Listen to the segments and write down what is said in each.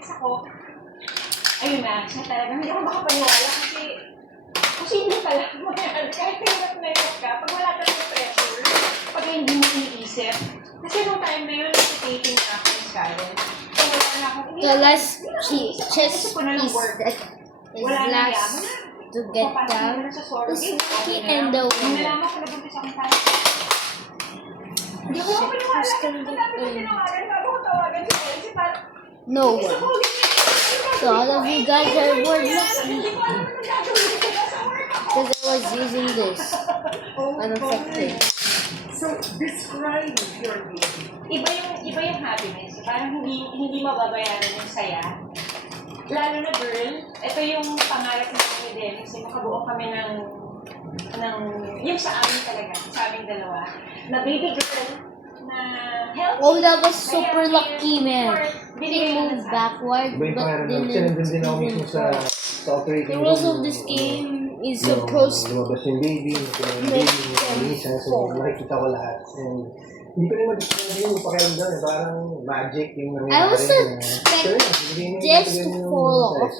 buntis ako, ayun na, siya talaga, hindi ako makapaniwala kasi hindi pala mo yan. Kahit hirap na hirap ka, pag wala ka ng pressure, pag hindi mo iniisip. Kasi nung time na yun, nagtitating na ako ng Scarlett. So wala na akong The last chess piece that is wala na last to get down is he and the winner. Nalaman ko na buntis akong tayo. Hindi ko makapaniwala. Ang dami ko tinawagan bago ko tawagan si Elsie. No one. So all of you guys are more lucky because I was using this unaffected. So describe your baby. Iba yung happiness. Parang hindi mababayaran yung saya. Lalo na girl, ito yung pangarap namin ni Dennis. Makabuo kami ng yung sa amin talaga, sa aming dalawa. Na baby girl, na healthy. Oh, that was super lucky, man. They moved backward, but didn't. The rules of this game is supposed to lumabas yung baby, make them fall. makikita ko lahat. And hindi ko naman describe yung pakiramdam, parang magic yung nangyayari. I was expecting this to fall off,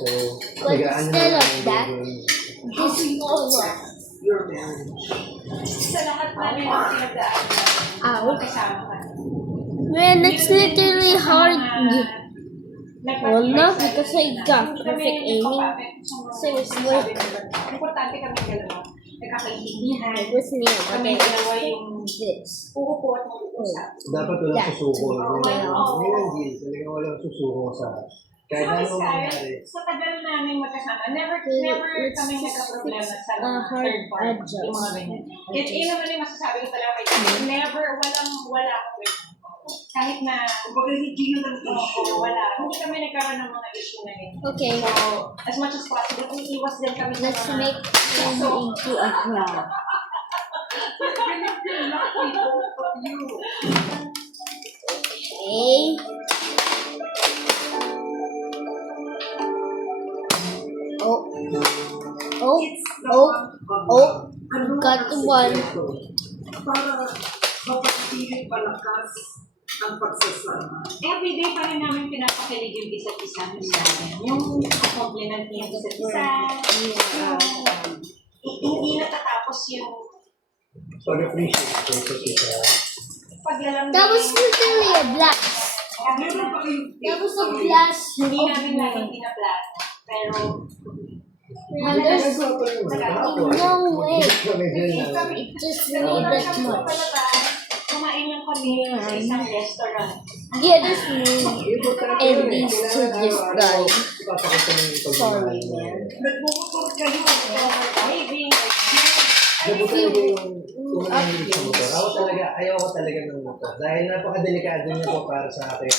but instead of that, this fall off. Your marriage. Sa lahat namin yung pinagdaan Ow. kasama ka. Man, it's literally hard. Well, not because I got perfect aiming. So it's work. Importante kami dalawa. Nagkakaintindihan. With me, but Kami I dalawa yung this. uupo at mag-uusap. Dapat walang susuko. Oo. Ngayon, Gil, talagang walang susuko sa kahit Sabi anong Scarlett, mangyari. sa tagal namin magkasama, never It's kami nagka-problema sa hard third party, adjust. yung mga ganyan. Yun naman yung masasabi ko talaga kay Jay. Never, wala akong kahit na, Kumbaga hindi yun ang issue. wala. Hindi kami nagkaroon ng mga issue na ganyan. Okay, So, as much as possible, umiiwas din kami sa let's mga... make him into a crowd. Lucky both of you. Okay. Oh, oh, oh, got one. Para mapanatiling palakas ang pagsasama. Everyday pa rin namin pinapakilig yung isa't isa sa amin. Yung compliment niya yung isa't isa. Hindi natatapos yung Pag-appreciate ko kasi sa paglalambing. That was literally a blast. Meron pa kayong That was a blast. Hindi namin laging pinaplano. Pero, There's no way. kami din na It just made that much. kumain lang kami sa isang restaurant. Yeah, there's me and these two this guy. ipapakita mo yung Sorry, pagmamahal mo. man. nagmumotor kayo. Diving, Nabuto yung unang hilig sa motor. Ayaw ko talaga ng motor. Dahil napakadelikado niya po para sa akin.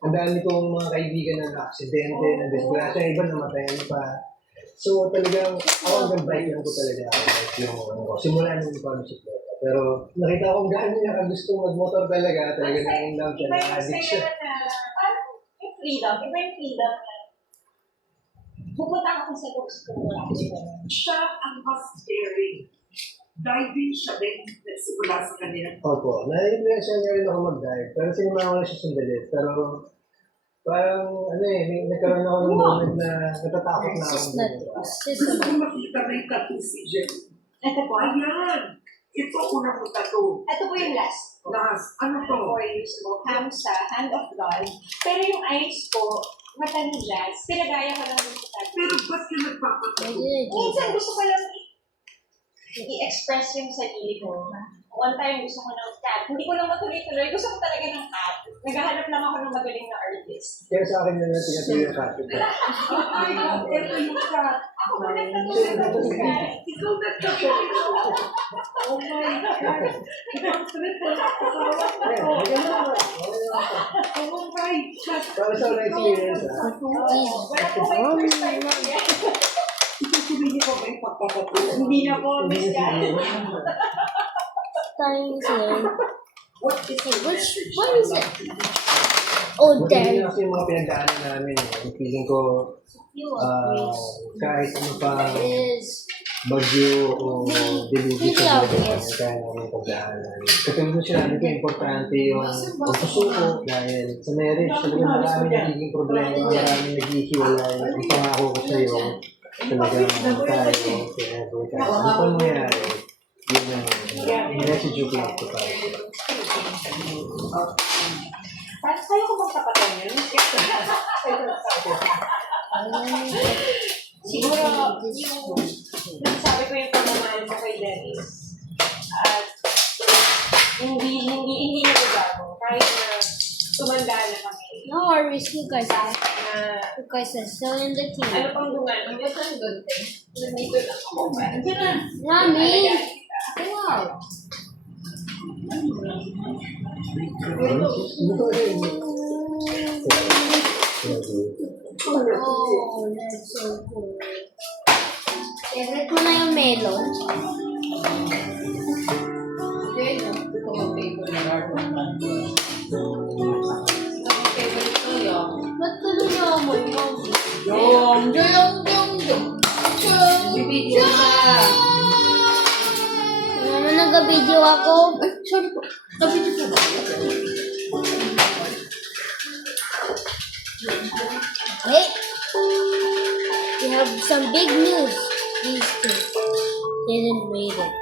Ang dami kong mga kaibigan na aksidente, na disgrasya, iba namatayan pa. So talagang, ako ang bike lang ko talaga ako. Simula nung pag-bisikleta. Pero nakita kong gaano niya gusto mag-motor talaga na yung love siya, iba yung na-addict saya siya. na, parang yung freedom, iba yung freedom na pupunta ka kung sa gusto ko lang. Siya ang mas daring. Diving siya din nagsimula sa kanya. Opo, na-impression niya rin ako mag-dive. Pero sinima ko na siya sandali. Pero parang, nagkaroon ako ng moment na natatakot na ako. It's not Gusto ko makita na yung tattoo si Jen. Ito po. Ayan! Ito unang mo tattoo. Ito po yung last. Last, ano to? 4 years ago, Hamsa, Hand of God. Pero yung eyes ko, mata ni Jazz, pinagaya ko lang sa tattoo. Pero ba't ka I nagpapatattoo? did Minsan gusto ko lang i-express yung sarili ko. One time gusto ko ng cat. Hindi ko lang matuloy-tuloy. Gusto ko talaga ng cat. Naghahanap lang ako ng magaling na artist. Kaya sa akin na tinatawag yung kapit. Oh my God, ito yung cat. Ako ba nagtatanong sa cat? Ikaw nagtattoo. Oh my God. Ang trip ko sa kasawa ko. Oh my God. Para sa una experience, Wala po kayo first time na yan. Itutuloy niyo ba yung pagpapatattoo? Hindi na po, Miss Cat. Time is in. What is the What is it? Oh, Hindi damn. na kasi yung mga pinagdaanan namin. Yung feeling ko, kahit ano pa Is bagyo o dilugi Hindi sa buhay, obvious. kaya namin pagdaanan. Katulad ng sinabi ko, importante yung pagsusuko dahil sa marriage, talaga maraming nagiging problema, maraming naghihiwalay. Ang pangako ko sa iyo, talagang tayo, forever, kahit ano pa mangyari, yun ang message yung pinag ko para sa iyo. Kaya ko bang tapatan yun? Siguro, yung sabi ko yung pagmamahal ko kay Dennis. At hindi niya bago. Kahit na tumanda na kami. no worries, you guys. Na You guys are still in the team. ano pang dungan? Ang ganda ng gunte. Nandito na ako ba? Diyan na. Yummy. Wow. Oh, that's so cool. Favorite mo na yung melon? Ba't tuloy na mo yung naman nag-video ako. Ay, sorry po. Kapit po ba? Wait. We have some big news. These two didn't read it.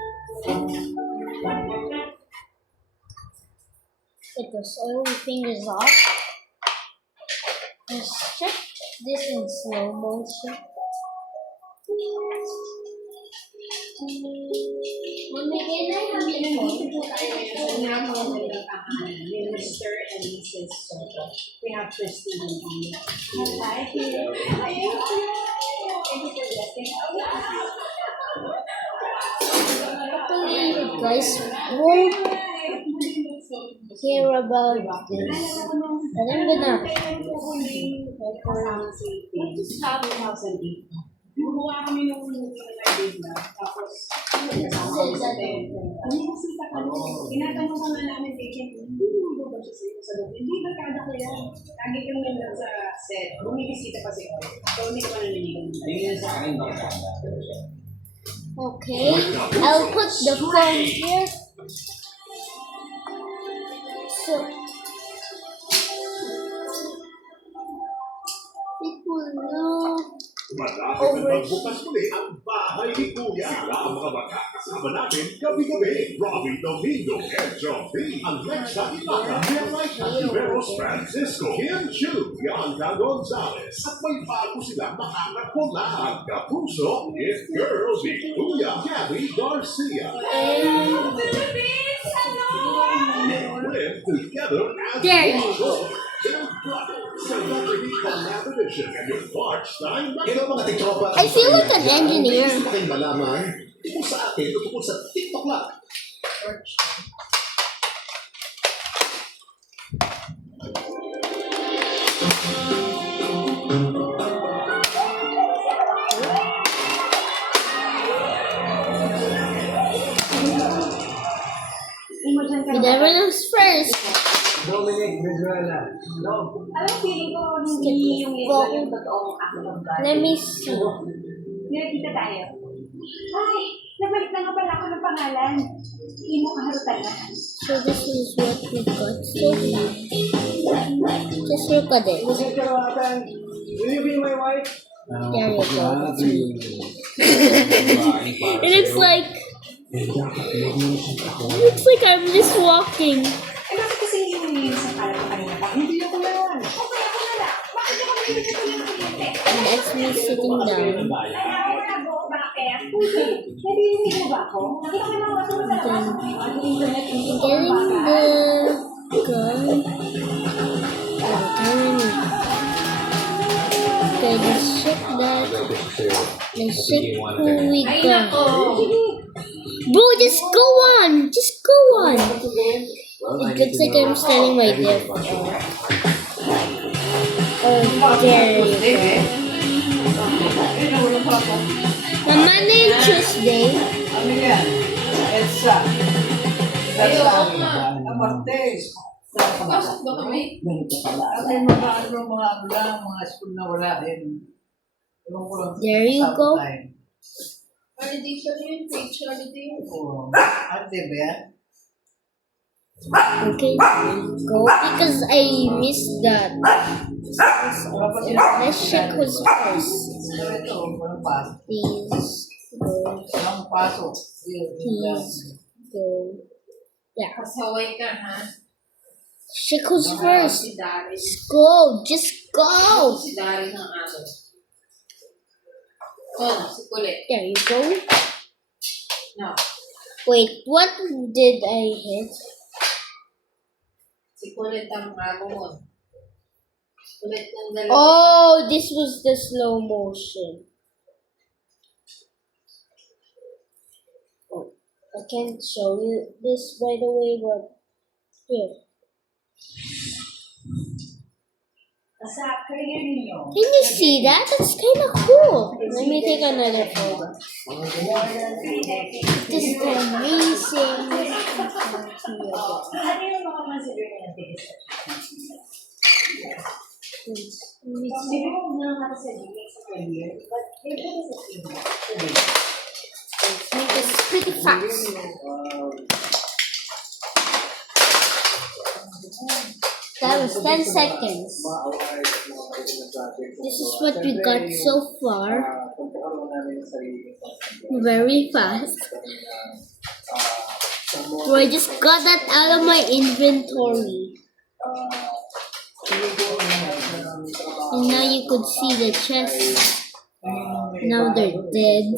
Get those oily fingers off. Let's check this in slow motion. Mamigay na yung Nandito po tayo ngayon sa Mr. and Mrs. Soto. We have Christine and Amy. Hi. Thank you for blessing. Hopefully you guys won't hear about this. Alam ko na. Gumawa kami ng live na, tapos bumisita kami. Tinatanong ko nga namin, hindi mo ba siya sa loob? Hindi, barkada ko yan. Lagi kang nandun sa set. Bumisita pa siya. So, hindi ko pa naniligan. Okay, I'll put the phone here. So, people know. Malapit na magbukas muli ang bahay ni Kuya. Sila ang mga bata kasama natin gabi-gabi. Robbie Domingo and John B. Ang Lexa Ilaca, Mike Tiveros Francisco, Kim Chu, Bianca Gonzalez. At may bago silang mahanap ko na ang kapuso, It Girls ni Kuya Gabby Garcia. Live together as There. one joy. Celebrity collaboration and your March 9 Hello mga tiktropa. I feel like an engineer. Gusto ko kayong malaman tungkol sa akin o tungkol sa TikTok lang. Imojan ka You never knows first. Dominic Venezuela. No. Alam, feeling ko hindi yung yung totoong ako ng God. Let me see. Nakita tayo. Ay, nabalik na nga pala ako ng pangalan. Imo kaharutan na. So this is what we got so far. Just look at it. Musik ka rawatan. Will you be my wife? There you go. It looks like I'm just walking. Eh, bakit kasi hindi mo nilinis ang kalan mo kanina pa? Hindi ako na yan. Okay, ako na lang. Bakit ako nilinis ko ng kliyente? And that's me sitting down. Kaya wala ko, bakit? Narinig mo ba ako? Nakita ko lang ako sa ang internet. Getting the gun. Okay, let's check that. Let's check who we Ay, got. nako. Bro, just go on. Just go on. It looks like I'm standing right there. Oh, there you go. On Monday and Tuesday. Ano yan? EDSA. EDSA. Martes. Pasok ba kami? Kasi mga ano lang, mga school na wala din. Ewan ko lang. There you go. Validation yun, page validation. Oo. Ate ba yan? Okay, there you go. Because I missed that. Let's check who's first. So ito, walang pasok. Please go. Walang pasok. Please go. Yeah. Pasaway ka, ha? Check who's first. Si Dari. Just go. Just go. Si Dari ng ano. Oh, si Kulit. There you go. No. Wait, what did I hit? Si Kulit ang mago mo. Kulit ng dalawa. Oh, this was the slow motion. Oh, I can't show you this right away, but here. Can you see that? That's kind of cool. Let me take another photo. This is amazing. Make this pretty fast. That was 10 seconds. This is what we got so far. Very fast. So I just got that out of my inventory. And now you could see the chests. Now they're dead.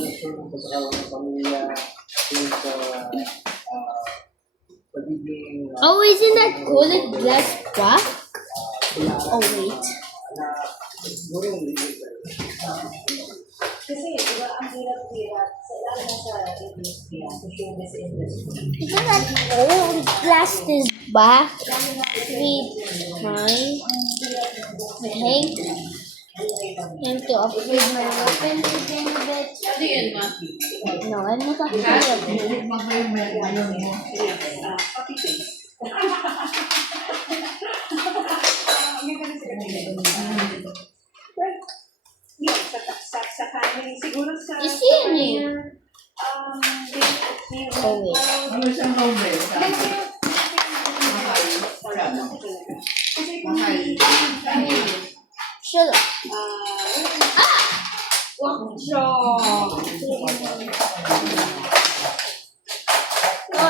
Oh, isn't that cool? It glass back? Oh, wait. Isn't that old glass is back? Wait, time. Okay. Time to upgrade my weapons again a bit. Ano yun, ma? No, I'm not upgrading. You see any? Oh, wait. Ano siyang Nobel? Mahal. Shut up. Oh,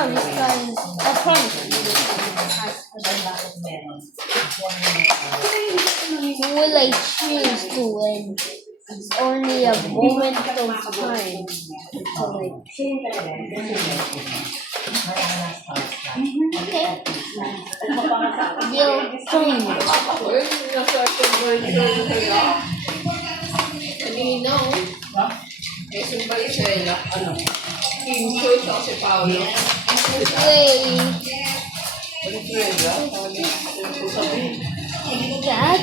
this guy is a prank. Who will I choose to win? It's only a moment of time. So like, okay. Deal fine. Where's the certain word sa'yo? Kanina, oh. May sumbali sa'yo. Ano? Kim Choi sa si Paolo. Wait. That?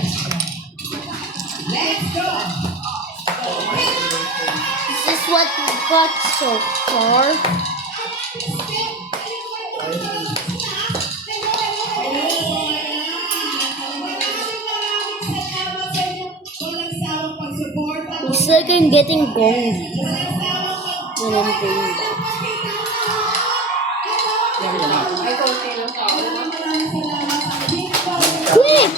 This is what we got so far. It's like I'm getting gongy when I'm doing that. Ay, konti lang tao. Quick!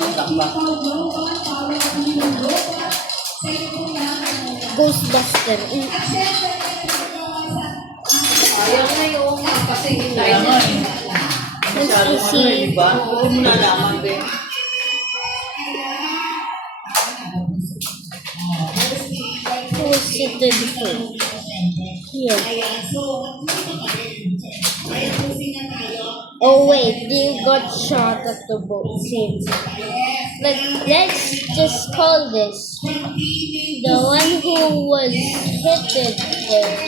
Ghostbuster. Ayaw na yung kasi hintay na. Let's see. Oo, nalaman din. Who is it before? Here. Oh wait, they got shot at the boat. See. Let's just call this. The one who was hit there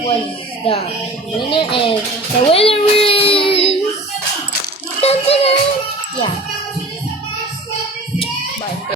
was the winner, and the winner